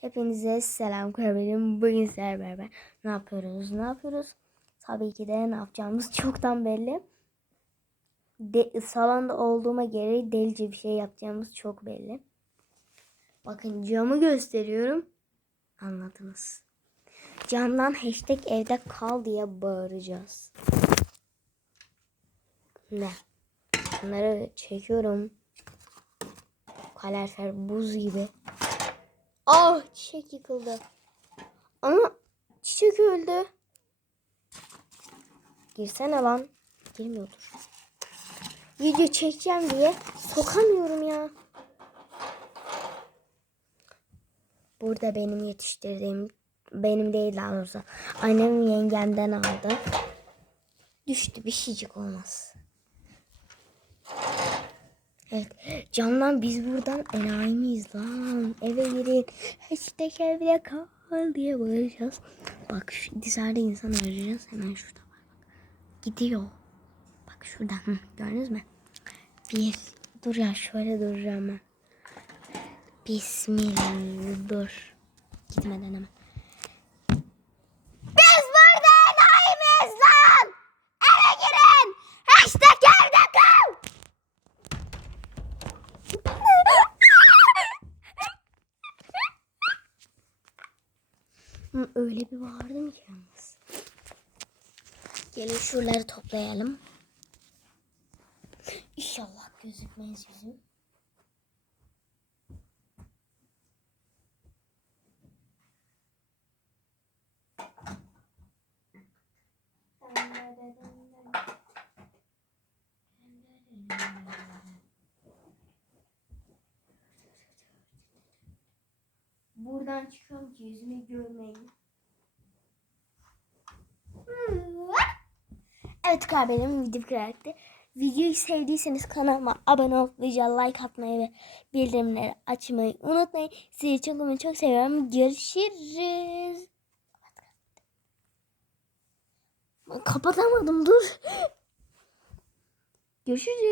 Hepinize selam kırabilirim. Bugün sizlerle beraber ne yapıyoruz? Ne yapıyoruz? Tabii ki de ne yapacağımız çoktan belli. De, salonda olduğuma göre delice bir şey yapacağımız çok belli. Bakın camı gösteriyorum. Anladınız. Camdan hashtag evde kal diye bağıracağız. Ne? Bunları çekiyorum. Kalorifer buz gibi. Ah çiçek yıkıldı. Ama çiçek öldü. Girsene lan. Girmiyordur. Video çekeceğim diye sokamıyorum ya. Burada benim yetiştirdiğim benim değil daha doğrusu. Annem yengemden aldı. Düştü bir şeycik olmaz. Evet. Camdan biz buradan enayi miyiz lan? Eve girin. Hashtag evde kal diye bağıracağız. Bak şu dışarıda insan arayacağız. Hemen şurada var. Bak. Gidiyor. Bak şuradan. Hı, gördünüz mü? Bir. Dur ya şöyle duracağım ben. Bismillah. Dur. Gitmeden hemen. Biz burada enayiyiz lan. Eve girin. Hashtag evde kal. Hı, Öyle bir bağırdım ki yalnız. Gelin şuraları toplayalım. İnşallah gözükmez yüzüm. Buradan çıkıyorum ki yüzümü görmeyin. Evet kardeşlerim video kırardı. Videoyu sevdiyseniz kanalıma abone olup videoya like atmayı ve bildirimleri açmayı unutmayın. Sizi çok ama çok seviyorum. Görüşürüz. Kapatamadım dur. Görüşürüz.